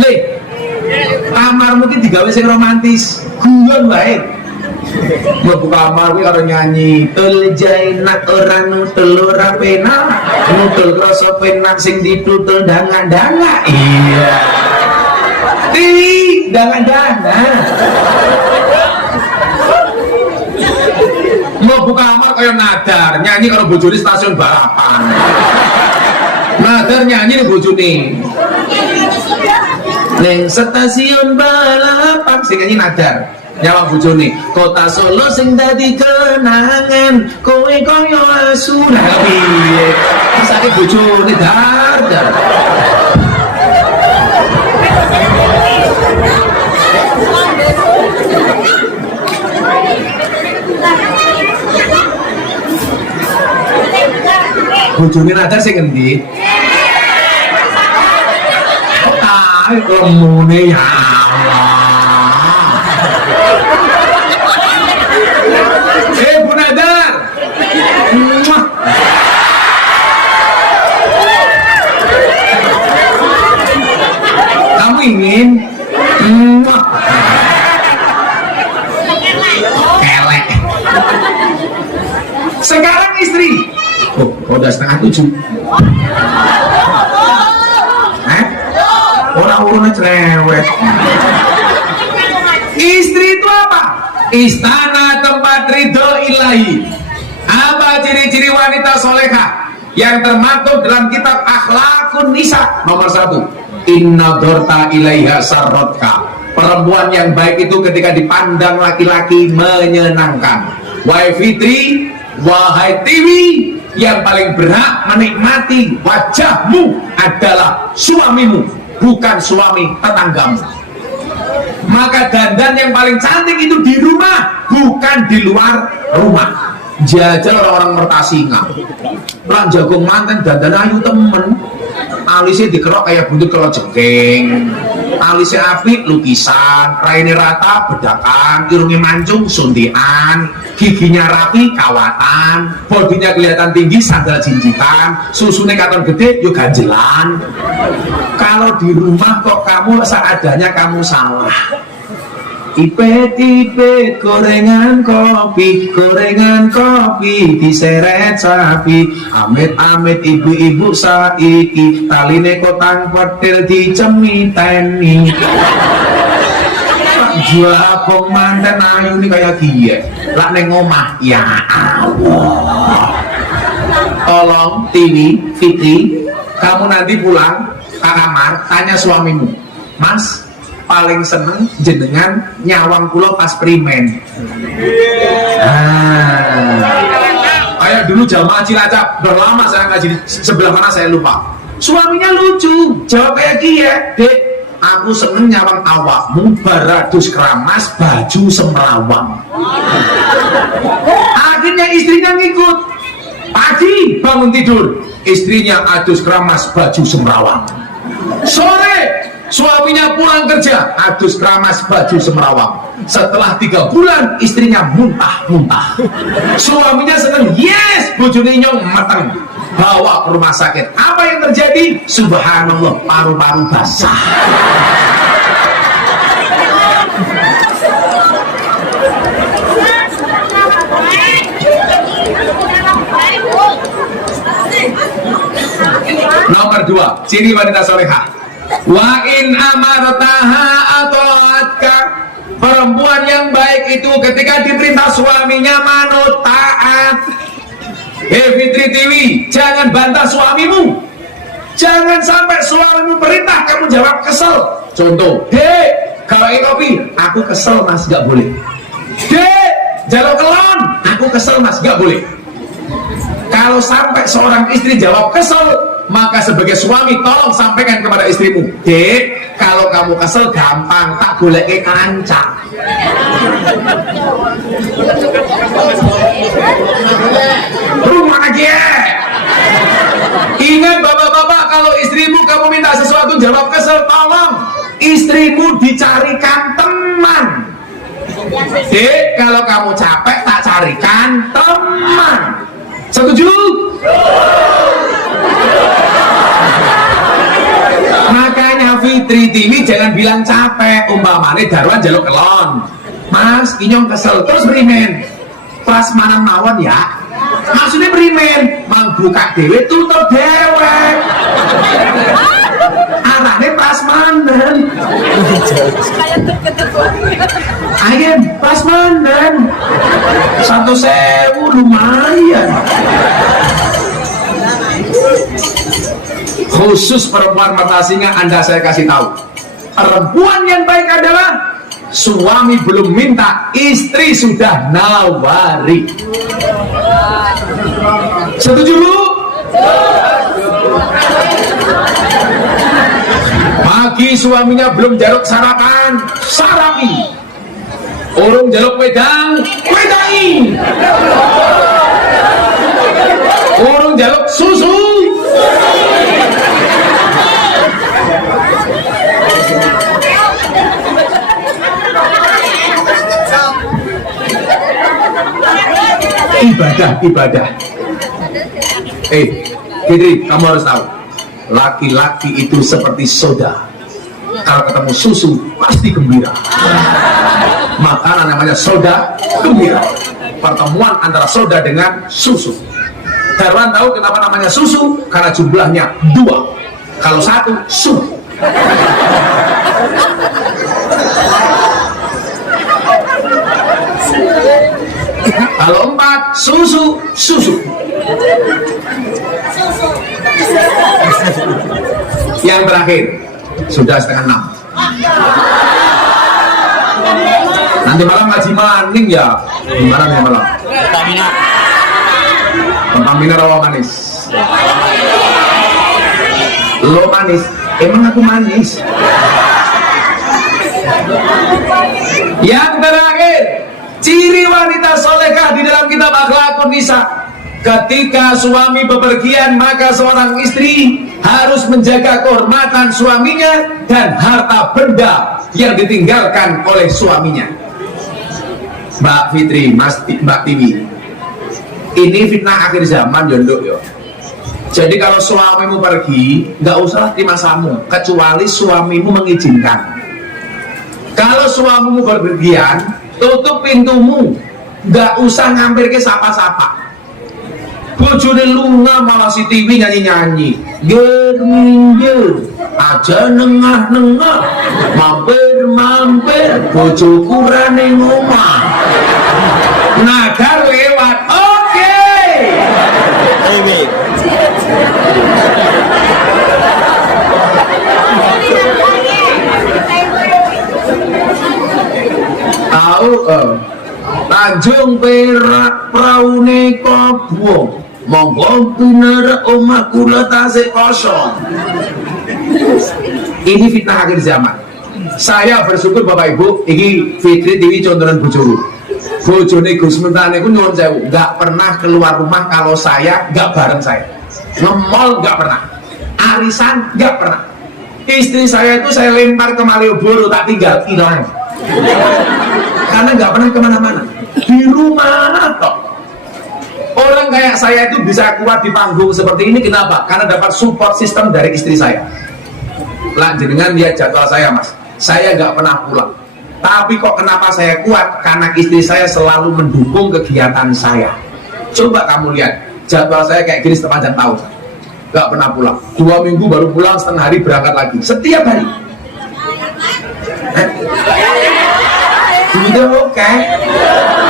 Le, kamar mungkin digawe sing romantis, guyon wae. Mlebu kamar kuwi karo nyanyi, tul jainak ora nutul ora penak, nutul krasa penak sing ditutul danga-danga. Iya. Danga-danga. Mlebu kamar kaya nadar, nyanyi karo bojone stasiun balapan. Nadar nyanyi bojone. Neng stasiun balapan sing nyanyi nadar. Nyawa bojone, kota Solo sing dadi kenangan, kowe kaya asura piye. Mesake bojone dar. bojone nadar sing ngendi? Ah, lemune ya Allah. Bu Nadar. Muah. Kamu ingin? Muah. Kelek. Sekarang istri. Oh, udah 6:30. Orang urunnya cerewet. Istri itu apa? Istana tempat ridho ilahi. Apa ciri-ciri wanita solehah yang termaktub dalam kitab Akhlakun Nisa nomor 1? Inna dorta ilaiha sarrotka. Perempuan yang baik itu ketika dipandang laki-laki menyenangkan. Wahai Fitri, wahai Tiwi, yang paling berhak menikmati wajahmu adalah suamimu, bukan suami tetanggamu. Maka dandan yang paling cantik itu di rumah, bukan di luar rumah. Jajal orang-orang Mertasinga, lan jagung manten dandan ayu temen, alisnya dikerok kayak buntut kalau jengking, alisnya apik lukisan, raine rata bedakan, irungnya mancung suntian, giginya rapi kawatan, bodinya kelihatan tinggi sandal jinjitan, susunya katon gede yuk ganjelan. Kalau di rumah kok kamu seadanya, kamu salah. Ipet-ipet gorengan kopi diseret sapi, amit-amit ibu-ibu saiki taline kotang petil dicemiteni. Jabong manten ayu nih kayak gie lak neng omah. Ya Allah, tolong Tiwi, Fitri, kamu nanti pulang ke kamar tanya suamimu, Mas paling seneng jenengan nyawang kula pas primen. Kayak dulu jamaah Cilacap, berlama saya ngaji di sebelah mana saya lupa. Suaminya lucu, jawab kayak gini ya, Dek, aku seneng nyawang awakmu baratus keramas baju semrawang. Akhirnya istrinya ngikut. Pagi bangun tidur, istrinya adus keramas baju semrawang. Sore suaminya pulang kerja, adus keramas baju semrawang. Setelah 3 bulan istrinya muntah-muntah. Suaminya seneng, yes, bojone nyong mateng. Bawa ke rumah sakit. Apa yang terjadi? Subhanallah, paru-paru basah. Nomor 2, ciri wanita solehah. Wa in amartaha ata'atka. Perempuan yang baik itu ketika diperintah suaminya manut, taat. Fitri Tiwi, jangan bantah suamimu. Jangan sampai suamimu perintah kamu jawab kesel. Contoh, Dek, kalau ini kopi, aku kesel mas, gak boleh. Dek, jalur kelon, aku kesel mas, gak boleh. Kalau sampai seorang istri jawab kesel, maka sebagai suami tolong sampaikan kepada istrimu, Dek, kalau kamu kesel gampang, tak boleh ke kanca. Rumah lagi ya. Ingat bapak-bapak, kalau istrimu kamu minta sesuatu jawab kesel, tolong istrimu dicarikan teman. Dek, kalau kamu capek tak carikan teman. Setuju? Makanya Fitri Tiwi jangan bilang capek. Umpamane daruan jaluk kelon, Mas inyong kesel terus berimen prasmanan mawon ya. Maksudnya berimen mang buka dewe tutup dewe, arahnya prasmanan. Ayo prasmanan 1.000 lumayan. Khusus perempuan Mertasinga, Anda saya kasih tahu, perempuan yang baik adalah suami belum minta, istri sudah nawari. Setuju Bu? Pagi suaminya belum jaluk sarapan, sarapi. Urung jaluk wedang, wedangi. Urung jaluk susu. Ibadah. Fitri, kamu harus tahu, laki-laki itu seperti soda. Kalau ketemu susu pasti gembira. Makanan namanya soda gembira. Pertemuan antara soda dengan susu. Darwan tahu kenapa namanya susu? Karena jumlahnya 2. Kalau 1 su. Kalau 4 susu. Yang terakhir sudah 5:30. Nanti malam ngaji maning ya. Gimana nih malam? Pertamina rawa manis. Lo manis? Emang aku manis? Yang terakhir, ciri wanita solehah di dalam kitab Akhlaqun Nisa. Ketika suami bepergian, maka seorang istri harus menjaga kehormatan suaminya dan harta benda yang ditinggalkan oleh suaminya. Mbak Fitri, Mbak Tiwi, ini fitnah akhir zaman, Yondok yo. Jadi kalau suamimu pergi, nggak usah terima samu, kecuali suamimu mengizinkan. Kalau suamimu bepergian, tutup pintumu, nggak usah ngampir ke sapa-sapa. Bojone lunga malah si Tiwi nyanyi-nyanyi, germinggir aja nengah-nengah, mampir bojoku rane ngomah, nagar lewat. Oke. Tahu Tanjung Perak praune Kobuo, monggo pinara omah kula tasik kosong. Ini fitnah akhir zaman. Saya bersyukur Bapak Ibu, ini Fitri Tiwi contohan bojoku. Bojone Gus Mentane ku nyuwun sewu, enggak pernah keluar rumah kalau saya enggak bareng saya. Nge-mall enggak pernah. Arisan enggak pernah. Istri saya itu saya lempar ke Malioboro, tak tinggal hilang. Karena enggak pernah kemana-mana. Di rumah kok. Orang kayak saya itu bisa kuat di panggung seperti ini, kenapa? Karena dapat support system dari istri saya. Lanjutkan lihat jadwal saya, Mas. Saya nggak pernah pulang. Tapi kok kenapa saya kuat? Karena istri saya selalu mendukung kegiatan saya. Coba kamu lihat jadwal saya kayak gini sepanjang tahun, nggak pernah pulang. 2 minggu baru pulang, setengah hari berangkat lagi. Setiap hari. Gitu oke.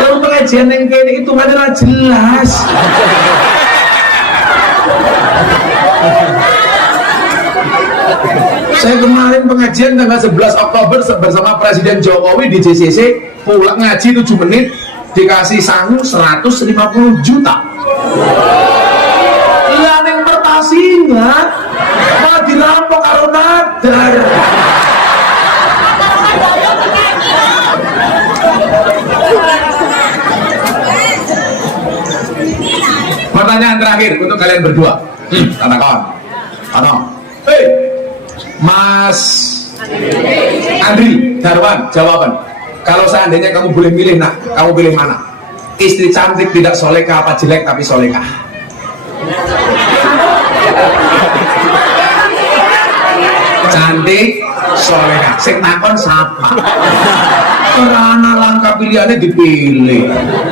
Kalau pengajian yang kayak ini itu adalah jelas. Saya kemarin pengajian tanggal 11 Oktober bersama Presiden Jokowi di JCC, pulang ngaji 7 menit dikasih sangu 150 juta. Yang pertasinya mau dirampok karo nadar. Pertanyaan terakhir untuk kalian berdua. Katakan. Mas Andri, Darwan, jawaban. Kalau seandainya kamu boleh milih, nak, kamu pilih mana? Istri cantik tidak solekah apa jelek tapi solekah? Cantik, solekah. Sing takon siapa? Karena langkah pilihannya dipilih.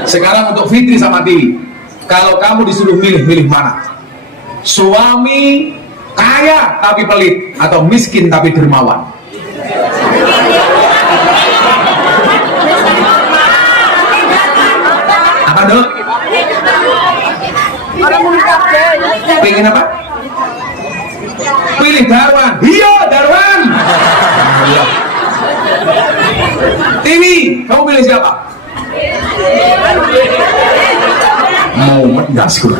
Sekarang untuk Fitri sama Tiwi, kalau kamu disuruh milih mana? Suami kaya tapi pelit atau miskin tapi dermawan? Apa dok? Pengen apa? Pilih Darwan. Iya Darwan. Tiwi, kamu pilih siapa? Mau medas gue.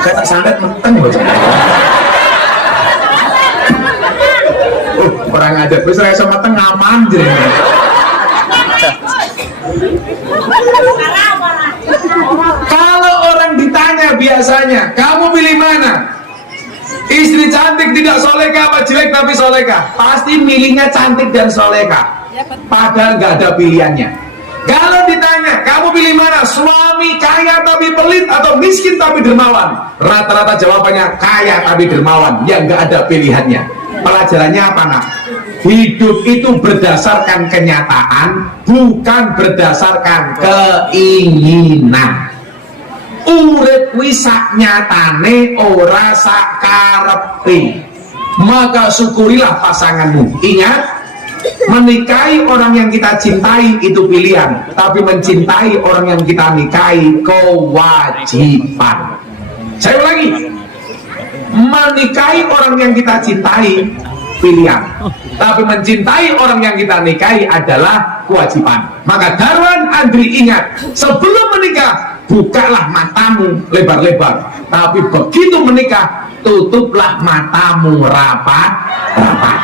Kata sandet menteng loh. Orang aja, bisa sama tengah aman jadi. Kalau orang ditanya biasanya, kamu pilih mana? Istri cantik tidak soleka apa jelek tapi soleka? Pasti milihnya cantik dan soleka. Padahal nggak ada pilihannya. Kalau ditanya, kamu pilih mana? Suami kaya tapi pelit atau miskin tapi dermawan? Rata-rata jawabannya kaya tapi dermawan, yang nggak ada pilihannya. Pelajarannya apa, nak? Hidup itu berdasarkan kenyataan, bukan berdasarkan keinginan. Urip kuwi sak nyatane ora sak karepe. Maka syukurilah pasanganmu. Ingat, menikahi orang yang kita cintai itu pilihan, tapi mencintai orang yang kita nikahi kewajiban. Saya ulangi, menikahi orang yang kita cintai pilihan, tapi mencintai orang yang kita nikahi adalah kewajiban. Maka Darwan Andri ingat, sebelum menikah bukalah matamu lebar-lebar, tapi begitu menikah tutuplah matamu rapat-rapat.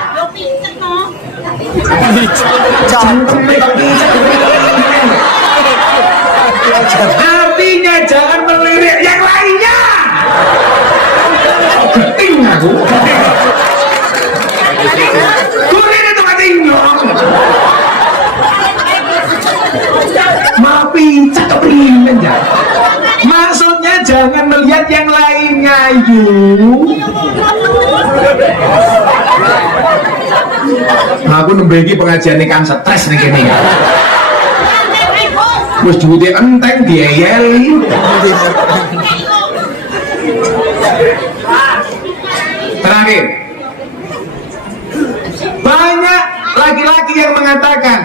Artinya jangan melirik yang lainnya. Geting aku. Kuning itu ketinggian. Maafin cakep ringan ya. Maksudnya jangan melihat yang lainnya, yuk. Aku nembeki pengajian ini kan stres nih kini ya. Terus duitnya enteng diayeli. Terakhir, banyak laki-laki yang mengatakan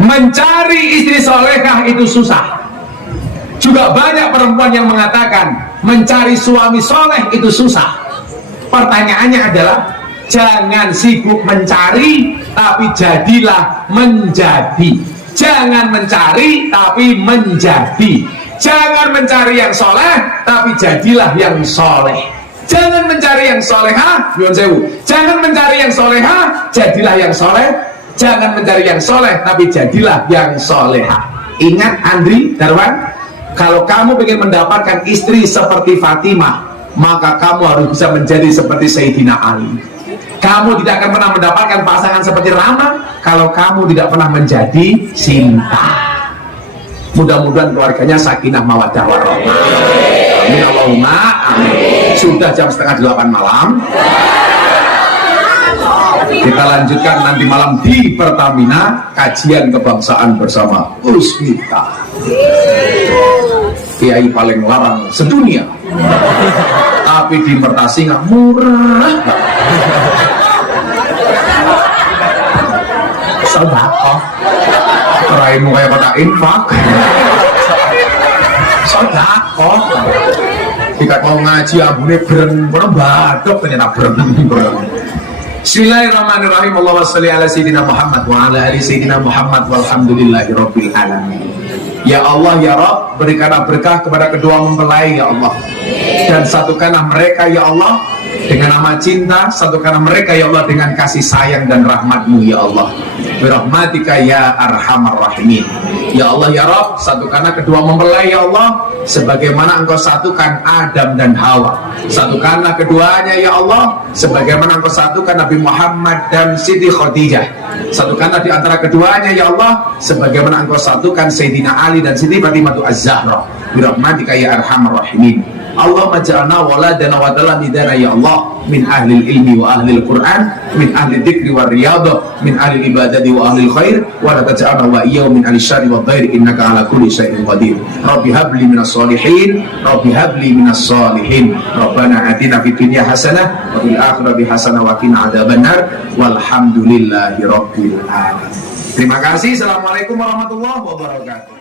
mencari istri solehah itu susah. Juga banyak perempuan yang mengatakan mencari suami soleh itu susah. Pertanyaannya adalah, jangan sibuk mencari, tapi jadilah menjadi. Jangan mencari, tapi menjadi. Jangan mencari yang soleh, tapi jadilah yang soleh. Jangan mencari yang soleha, jangan mencari yang soleha, jadilah yang soleh. Jangan mencari yang soleh, tapi jadilah yang soleha. Ingat Andri, Darwan, kalau kamu ingin mendapatkan istri seperti Fatimah, maka kamu harus bisa menjadi seperti Sayyidina Ali. Kamu tidak akan pernah mendapatkan pasangan seperti Rama kalau kamu tidak pernah menjadi Sinta. Mudah-mudahan keluarganya sakinah mawaddah warahmah. Amin Allahumma amin. Sudah jam 7:30 malam. Kita lanjutkan nanti malam di Pertamina kajian kebangsaan bersama Usmita. Kiai paling larang sedunia. Tapi di Mertasinga murah. Sedekah. Raimu kayak kota infak. Sedekah. Jika kau ngaji abune bereng, batuk ternyata bereng. Bismillahirrahmanirrahim. Allahumma sholli ala sayyidina Muhammad wa ala ali sayyidina Muhammad walhamdulillahi rabbil alamin. Ya Allah ya Rabb, berikanlah berkah kepada kedua mempelai ya Allah, dan satukanlah mereka ya Allah dengan nama cinta, satukanlah mereka ya Allah dengan kasih sayang dan rahmat-Mu ya Allah. Birahmatika ya arhamar rahimin. Ya Allah ya Rabb, satukanlah kedua mempelai ya Allah sebagaimana Engkau satukan Adam dan Hawa. Satukanlah keduanya ya Allah sebagaimana Engkau satukan Nabi Muhammad dan Siti Khadijah. Satukanlah di antara keduanya ya Allah sebagaimana Engkau satukan Sayyidina Ali dan Siti Fatimah Az-Zahra. Birahmatika ya arhamar rahimin. Allahumma ja'alna waladana wa dalamidana ya Allah min ahli ilmi wa ahli al-Quran, min ahli dzikri wa riyadah, min ahli ibadati wa ahli khair, wa la taj'alna wa iyyahu min ahli syarri wa dhair, innaka ala kulli syai'in qadir. Rabbi habli minas solihin, Rabbi habli minas solihin. Rabbana atina fid dunya hasanah wa fil akhirati hasanah wa qina adzabannar. Walhamdulillahi rabbil alamin. Terima kasih. Assalamualaikum warahmatullahi wabarakatuh.